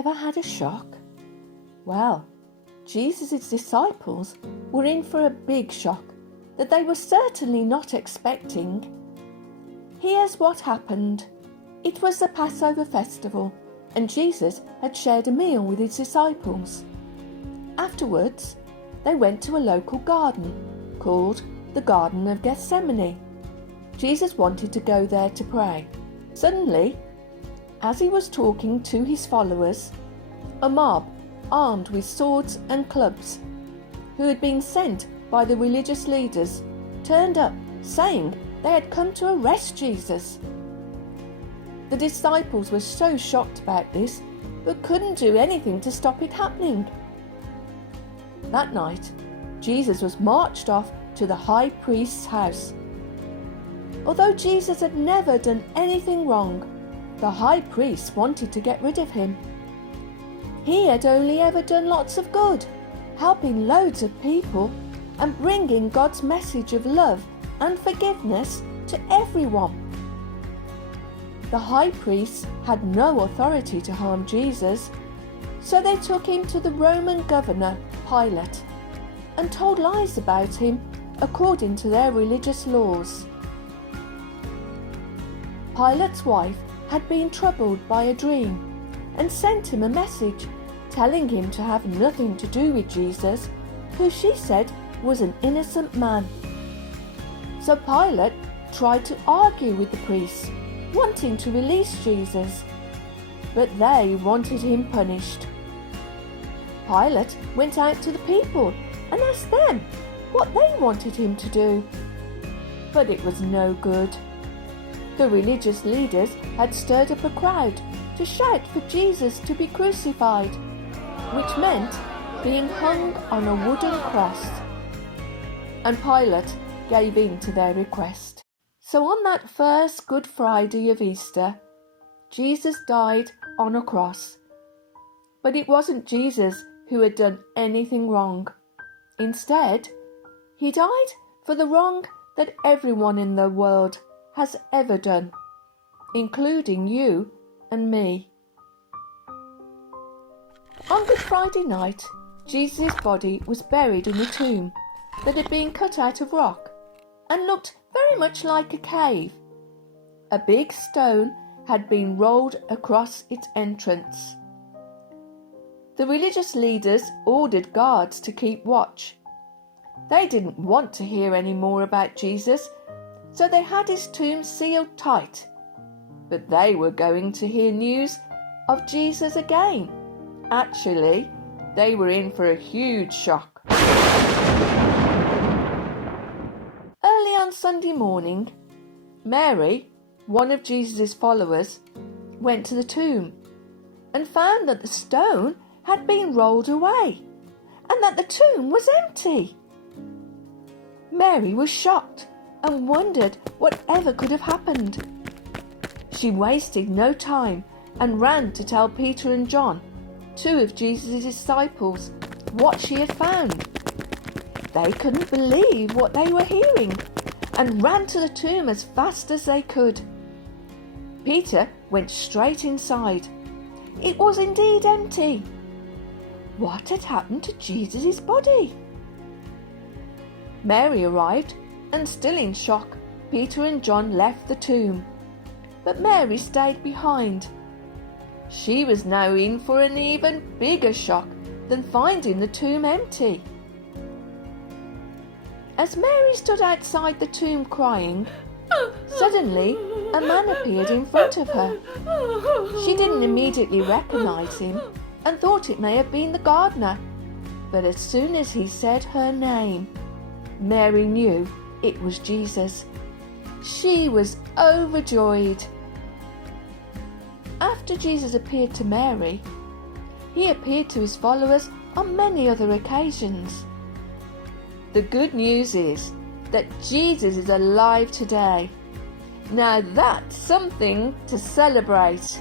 ever had a shock? Well, Jesus' disciples were in for a big shock that they were certainly not expecting. Here's what happened. It was the Passover festival, and Jesus had shared a meal with his disciples. Afterwards, they went to a local garden called the Garden of Gethsemane. Jesus wanted to go there to pray. Suddenly, as he was talking to his followers, a mob armed with swords and clubs, who had been sent by the religious leaders, turned up saying they had come to arrest Jesus. The disciples were so shocked about this, but couldn't do anything to stop it happening. That night, Jesus was marched off to the high priest's house. Although Jesus had never done anything wrong, the high priest wanted to get rid of him. He had only ever done lots of good, helping loads of people and bringing God's message of love and forgiveness to everyone. The high priest had no authority to harm Jesus, so they took him to the Roman governor, Pilate, and told lies about him according to their religious laws. Pilate's wife had been troubled by a dream and sent him a message telling him to have nothing to do with Jesus, who she said was an innocent man. So Pilate tried to argue with the priests, wanting to release Jesus, but they wanted him punished. Pilate went out to the people and asked them what they wanted him to do, but it was no good. The religious leaders had stirred up a crowd to shout for Jesus to be crucified, which meant being hung on a wooden cross. And Pilate gave in to their request. So on that first Good Friday of Easter, Jesus died on a cross. But it wasn't Jesus who had done anything wrong. Instead, he died for the wrong that everyone in the world has ever done, including you and me. On Good Friday night, Jesus' body was buried in a tomb that had been cut out of rock and looked very much like a cave. A big stone had been rolled across its entrance. The religious leaders ordered guards to keep watch. They didn't want to hear any more about Jesus, so they had his tomb sealed tight. But they were going to hear news of Jesus again. Actually, they were in for a huge shock. Early on Sunday morning, Mary, one of Jesus' followers, went to the tomb and found that the stone had been rolled away and that the tomb was empty. Mary was shocked and wondered whatever could have happened. She wasted no time and ran to tell Peter and John, two of Jesus' disciples, what she had found. They couldn't believe what they were hearing and ran to the tomb as fast as they could. Peter went straight inside. It was indeed empty. What had happened to Jesus' body? Mary arrived, and still in shock, Peter and John left the tomb. But Mary stayed behind. She was now in for an even bigger shock than finding the tomb empty. As Mary stood outside the tomb crying, suddenly a man appeared in front of her. She didn't immediately recognize him and thought it may have been the gardener. But as soon as he said her name, Mary knew it was Jesus. She was overjoyed. After Jesus appeared to Mary, he appeared to his followers on many other occasions. The good news is that Jesus is alive today. Now that's something to celebrate.